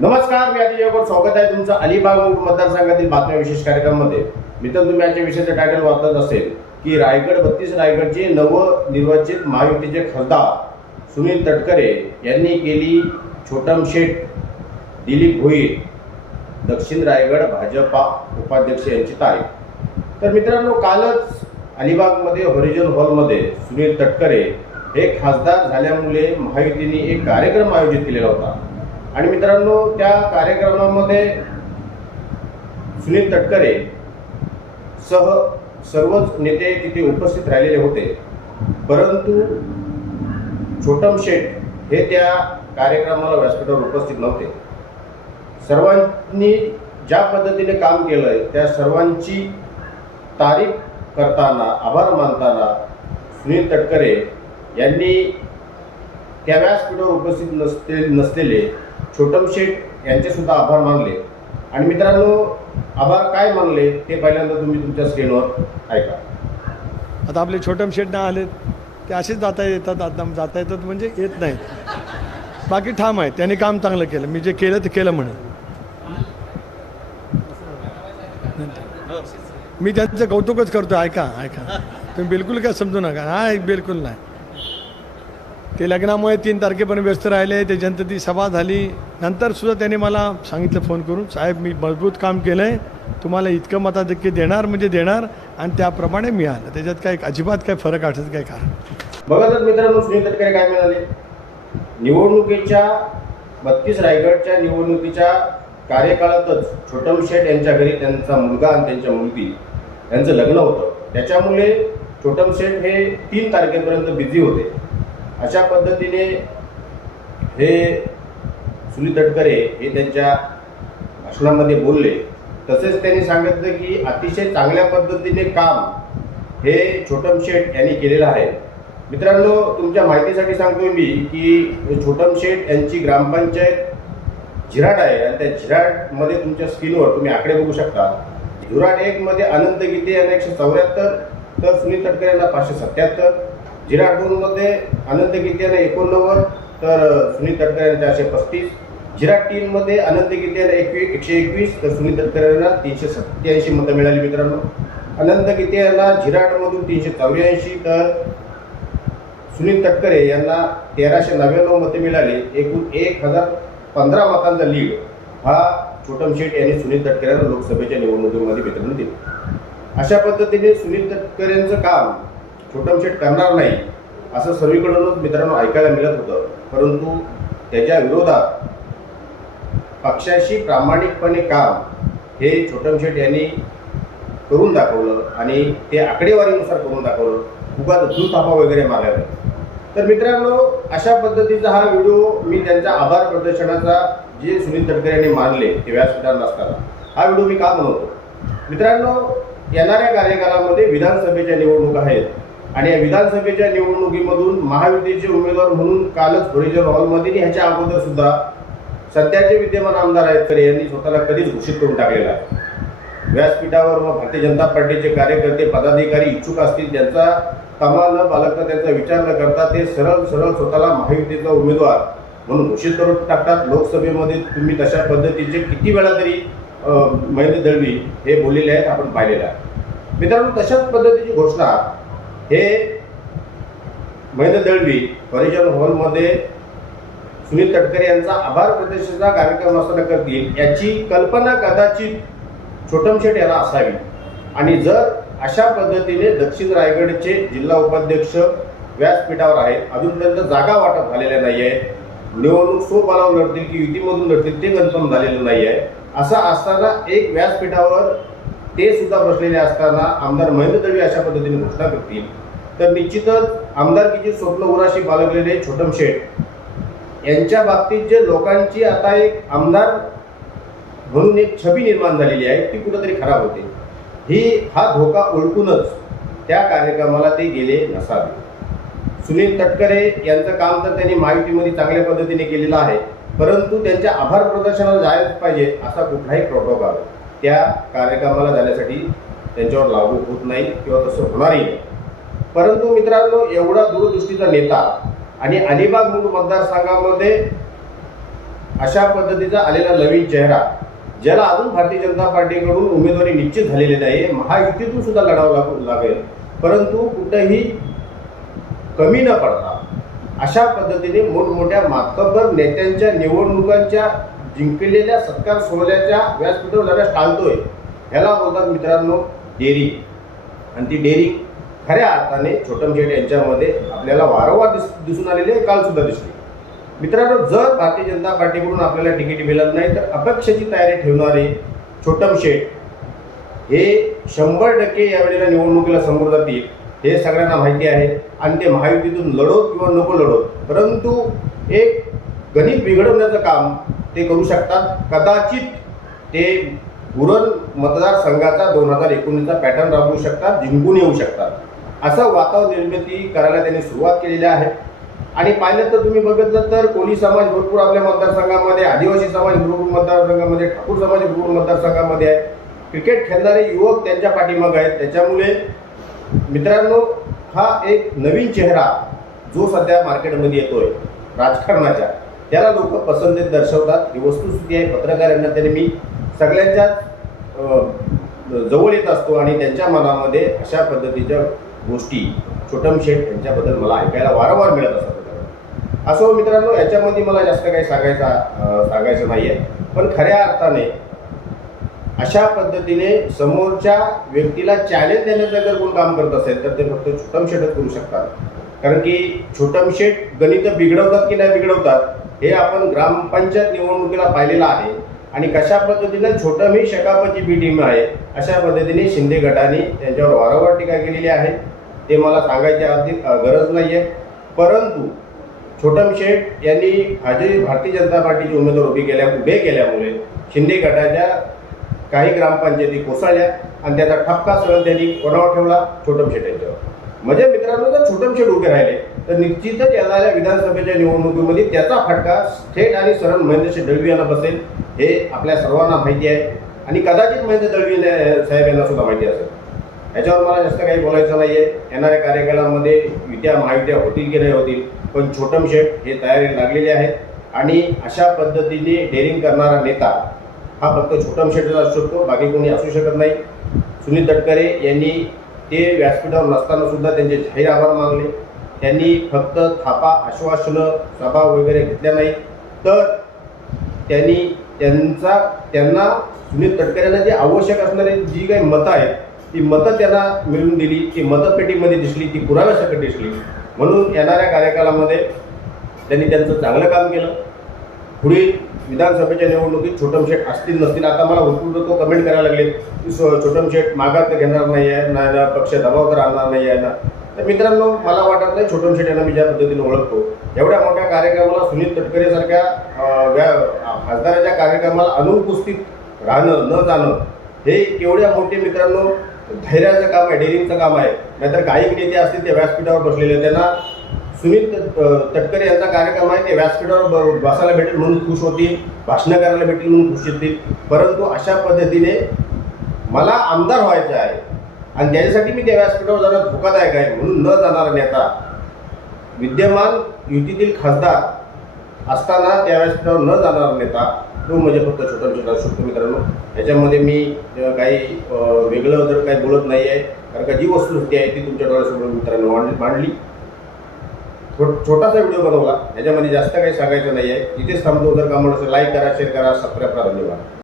नमस्कार मी आधी जयपूर स्वागत आहे तुमचं अलिबाग मतदारसंघातील बातम्या विशेष कार्यक्रमामध्ये. मित्र तुम्ही याच्या विषयाचं टायटल वाचत असेल की रायगड बत्तीस रायगडचे नवनिर्वाचित महायुतीचे खासदार सुनील तटकरे यांनी केली छोटम शेठ दिलीप भोईर दक्षिण रायगड भाजपा उपाध्यक्ष यांची तारीख. तर मित्रांनो कालच अलिबागमध्ये हॉरिझन हॉलमध्ये सुनील तटकरे हे खासदार झाल्यामुळे महायुतीने एक कार्यक्रम आयोजित केलेला होता. आणि मित्रांनो त्या कार्यक्रमामध्ये सुनील तटकरे सह सर्वच नेते तिथे उपस्थित राहिलेले होते. परंतु छोटम शेठ हे त्या कार्यक्रमाला व्यासपीठावर उपस्थित नव्हते. सर्वांनी ज्या पद्धतीने काम केलंय त्या सर्वांची तारीफ करताना आभार मानताना सुनील तटकरे यांनी त्या व्यासपीठावर उपस्थित नसते नसलेले छोटम शेठ यांचे सुद्धा आभार मानले. आणि मित्रांनो आभार काय मानले ते पहिल्यांदा तुम्ही तुमच्या स्क्रीनवर ऐका. आता आपले छोटम शेठ नाही आले ते असेच जाता येतात आता जाता येतात म्हणजे येत नाही बाकी ठाम आहे त्यांनी काम चांगलं केलं मी जे केलं ते केलं म्हणे मी त्यांचं कौतुकच करतो ऐका ऐका. तुम्ही बिलकुल काय समजू नका. हा बिलकुल नाही. ते लग्नामुळे तीन तारखेपर्यंत व्यस्त राहिले त्याच्यानंतर ती सभा झाली. नंतर सुद्धा त्यांनी मला सांगितलं फोन करून साहेब मी मजबूत काम केलं आहे तुम्हाला इतकं मताधिक्य देणार म्हणजे देणार आणि त्याप्रमाणे मिळालं त्याच्यात काय अजिबात काय फरक आठवत काय कारण. बघा तर मित्रांनो सुनील तटकरे काय म्हणाले? निवडणुकीच्या बत्तीस रायगडच्या निवडणुकीच्या कार्यकाळातच छोटम शेठ यांच्या घरी त्यांचा मुलगा आणि त्यांच्या मुलगी यांचं लग्न होतं. त्याच्यामुळे छोटम शेठ हे तीन तारखेपर्यंत बिझी होते. अशा पद्धतीने हे सुनील तटकरे हे त्यांच्या भाषणामध्ये बोलले. तसेच त्यांनी सांगितलं की अतिशय चांगल्या पद्धतीने काम हे छोटम शेठ यांनी केलेलं आहे. मित्रांनो तुमच्या माहितीसाठी सांगतोय मी की छोटम शेठ यांची ग्रामपंचायत झिराट आहे आणि त्या झिराटमध्ये तुमच्या स्क्रीनवर तुम्ही आकडे बघू शकता. झुराट एकमध्ये अनंत गीते यांना एकशे चौऱ्याहत्तर तर सुनील तटकरे यांना पाचशे सत्याहत्तर जिराट दोनमध्ये आनंद गीते एकोणनव्वद तर सुनील तटकर यांना चारशे पस्तीस. जिराट तीनमध्ये आनंद गीते यांना एकवी एकशे एकवीस तर सुनील तटकर यांना तीनशे सत्याऐंशी मतं मिळाली मित्रांनो. अनंत गीते यांना झिराटमधून तीनशे चौऱ्याऐंशी तर सुनील तटकरे यांना तेराशे नव्याण्णव मते मिळाली. एकूण एक हजार पंधरा मतांचा लीड हा छोटम शेठ यांनी सुनील तटकरे यांना लोकसभेच्या निवडणुकीमध्ये मित्रांनो दिला. अशा पद्धतीने सुनील तटकरेंचं काम छोटम करणार नाही असं सर्वीकडूनच मित्रांनो ऐकायला मिळत होतं. परंतु त्याच्या विरोधात पक्षाशी प्रामाणिकपणे काम हे छोटमशेठ यांनी करून दाखवलं आणि ते आकडेवारीनुसार करून दाखवलं. उगाच दुथापा वगैरे मारायला तर मित्रांनो अशा पद्धतीचा हा व्हिडिओ मी त्यांच्या आभार प्रदर्शनाचा जे सुनील तटकरे यांनी मानले ते व्यासपीठात नसताना. हा व्हिडिओ मी का बनवतो? मित्रांनो येणाऱ्या कार्यकालामध्ये विधानसभेच्या निवडणुका आहेत. आणि या विधानसभेच्या निवडणुकीमधून महायुतीचे उमेदवार म्हणून कालच हॉरिझन हॉलमध्ये ह्याच्या अगोदर सुद्धा सध्याचे विद्यमान आमदार आहेत तर यांनी स्वतःला कधीच घोषित करून टाकलेला व्यासपीठावर व भारतीय जनता पार्टीचे कार्यकर्ते पदाधिकारी इच्छुक असतील त्यांचा तमा न बालकता त्यांचा विचार न करता ते सरळ सरळ स्वतःला महायुतीचा उमेदवार म्हणून घोषित करून टाकतात. लोकसभेमध्ये तुम्ही तशा पद्धतीचे किती वेळा तरी अं, महेंद्र दळवी हे बोललेले आहेत आपण पाहिलेलं आहे. मित्रांनो तशाच पद्धतीची घोषणा हे महेंद्र दळवी परिजन हॉलमध्ये सुनील तटकरे यांचा आभार प्रदर्शनाचा कार्यक्रम असताना करतील याची कल्पना कदाचित छोटमशेट याला असावी. आणि जर अशा पद्धतीने दक्षिण रायगडचे जिल्हा उपाध्यक्ष व्यासपीठावर आहेत अजूनपर्यंत जागा वाटप झालेल्या नाही आहे निवडणूक स्वबलावर लढतील की युतीमधून लढतील ते कन्फर्म झालेलं नाही आहे असं असताना एक व्यासपीठावर ते सुद्धा बसलेले असताना आमदार महेंद्र दळवी अशा पद्धतीने घोषणा करतील. तर निश्चितच आमदारकीची स्वप्न उराशी बाळगलेले छोटम शेठ यांच्या बाबतीत जे लोकांची आता एक आमदार म्हणून एक छबी निर्माण झालेली आहे ती कुठंतरी खराब होते. ही हा धोका ओळखूनच त्या कार्यक्रमाला ते गेले नसावे. सुनील तटकरे यांचं काम तर त्यांनी महायुतीमध्ये चांगल्या पद्धतीने केलेलं आहे परंतु त्यांच्या आभार प्रदर्शनाला जायला पाहिजे असा कुठलाही प्रोटोकॉल त्या कार्यक्रमाला जाण्यासाठी त्यांच्यावर लागू होत नाही किंवा तसं होणारही नाही. परंतु मित्रांनो एवढा दूरदृष्टीचा नेता आणि अलिबाग मूळ मतदारसंघामध्ये अशा पद्धतीचा आलेला नवीन चेहरा ज्याला अजून भारतीय जनता पार्टीकडून उमेदवारी निश्चित झालेली नाही महायुतीतून सुद्धा लढावं लागू लागेल. परंतु कुठंही कमी न पडता अशा पद्धतीने मोठमोठ्या मातब्बर नेत्यांच्या निवडणुकांच्या जिंकलेल्या सत्कार सोहळ्याच्या व्यासपीठावर जाण्यास टाळतोय ह्याला बोलतात मित्रांनो डेरी आणि ती डेरी खऱ्या अर्थाने छोटम शेठ यांच्यामध्ये आपल्याला वारंवार दिस दिसून आलेली आहे कालसुद्धा दिसली. मित्रांनो जर भारतीय जनता पार्टीकडून आपल्याला तिकीट मिळत नाही तर अपेक्षेची तयारी ठेवणारे छोटम शेठ हे शंभर टक्के यावेळेला निवडणुकीला समोर जातील हे सगळ्यांना माहिती आहे. आणि ते महायुतीतून लढोत किंवा नको लढोत परंतु एक गणित बिघडवण्याचं काम ते करू शकतात कदाचित ते उरण मतदारसंघाचा दोन हजार एकोणीसचा पॅटर्न राबवू शकतात जिंकून येऊ शकतात. असं वातावरण निर्मिती करायला त्यांनी सुरुवात केलेली आहे. आणि पाहिलं तर तुम्ही बघितलं तर कोळी समाज भरपूर आपल्या मतदारसंघामध्ये आदिवासी समाज भरपूर मतदारसंघामध्ये ठाकूर समाज भरपूर मतदारसंघामध्ये आहे. क्रिकेट खेळणारे युवक त्यांच्या पाठीमाग आहेत. त्याच्यामुळे मित्रांनो हा एक नवीन चेहरा जो सध्या मार्केटमध्ये येतोय राजकारणाच्या. ज्याला लोक पसंतीत दर्शवतात ही वस्तुस्थिती आहे पत्रकारांना त्याने मी सगळ्यांच्या जवळ येत असतो आणि त्यांच्या मनामध्ये अशा पद्धतीच्या गोष्टी छोटम शेठ यांच्याबद्दल मला ऐकायला वारंवार मिळत असतात. असो मित्रांनो याच्यामध्ये मला जास्त काही सांगायचा सांगायचं नाही आहे पण खऱ्या अर्थाने अशा पद्धतीने समोरच्या व्यक्तीला चॅलेंज देण्याचं जर कोण काम करत असेल तर ते फक्त छोटम करू शकतात. कारण की छोटम शेट गणित बिघडवतात की नाही बिघडवतात? हे आपण ग्रामपंचायत निवडणुकीला पाहिलेलं आहे. आणि कशा पद्धतीनं छोटं मी शकापची बी टीम आहे अशा पद्धतीने शिंदे गटाने त्यांच्यावर वारंवार टीका केलेली आहे. ते मला सांगायची अगदी गरज नाही आहे परंतु छोटम शेठ यांनी भाजी भारतीय जनता पार्टीचे उमेदवार उभी केल्या उभे केल्यामुळे शिंदे गटाच्या काही ग्रामपंचायती कोसळल्या आणि त्याचा ठपका सरळ त्यांनी कोणावर ठेवला? छोटम शेठ यांच्यावर. म्हणजे मित्रांनो तर छोटम शेठ उभे राहिले तर निश्चितच येणाऱ्या विधानसभेच्या निवडणुकीमध्ये त्याचा फटका थेट आणि सरळ महेंद्र दळवी यांना बसेल हे आपल्या सर्वांना माहिती आहे. आणि कदाचित महेंद्र दळवी साहेब यांना सुद्धा माहिती असेल. याच्यावर मला जास्त काही बोलायचं नाही आहे येणाऱ्या कार्यकाळामध्ये युत्या महायुत्या होतील की नाही होतील पण छोटम शेठ हे तयारी लागलेले आहेत. आणि अशा पद्धतीने डेअरिंग करणारा नेता हा फक्त छोटम शेठच असू शकतो बाकी कोणी असू शकत नाही. सुनील तटकरे यांनी ते व्यासपीठावर नसताना सुद्धा त्यांचे जाहीर आभार मानले. त्यांनी फक्त थापा आश्वासनं सभा वगैरे घेतल्या नाही. तर त्यांनी त्यांचा त्यांना सुनील तटकऱ्यांना जी आवश्यक असणारी जी काही मतं आहेत ती मतं त्यांना मिळवून दिली ती मतपेटीमध्ये दिसली ती पुराव्यासकट दिसली? म्हणून येणाऱ्या कार्यकालामध्ये त्यांनी त्यांचं चांगलं काम केलं. पुढील विधानसभेच्या निवडणुकीत छोटम शेठ असतील नसतील आता मला भरपूर तो कमेंट करायला लागले की सो- छोटम शेठ माघार तर घेणार नाही आहे ना ना पक्ष दबाव तर आणणार नाही आहे ना तर मित्रांनो मला वाटत नाही छोटम शेठ यांना मी ज्या पद्धतीने ओळखतो. एवढ्या मोठ्या कार्यक्रमाला सुनील तटकरेसारख्या व्या- खासदाराच्या कार्यक्रमाला अनुपस्थित राहणं न जाणं हे केवढ्या मोठे मित्रांनो धैर्याचं काम आहे डेअरिंगचं काम आहे. नाहीतर काही नेते असतील ते व्यासपीठावर बसलेले त्यांना सुनील तटकरे यांचा कार्यक्रम आहे ते व्यासपीठावर ब- बसायला भेटेल म्हणून खुश होतील भाषणं करायला भेटेल म्हणून खुश येतील परंतु अशा पद्धतीने मला आमदार व्हायचं आहे. आणि त्याच्यासाठी मी त्या व्यासपीठावर जाणं धोकादायक आहे म्हणून न जाणारा नेता विद्यमान युतीतील खासदार असताना त्या व्यासपीठावर न जाणारा नेता तो म्हणजे फक्त छोटा छोटा असू शकतो मित्रांनो याच्यामध्ये मी काही वेगळं जर काही बोलत नाही आहे कारण का जी वस्तुस्थिती आहे ती तुमच्या डोळ्यासमोर मित्रांनो मांडली मांडली. छो- छोटासा व्हिडिओ बनवला याच्यामध्ये जास्त काही सांगायचं नाही आहे इथेच थांबतो जर का म्हणून लाईक करा शेअर करा सबस्क्राईब करा धन्यवाद.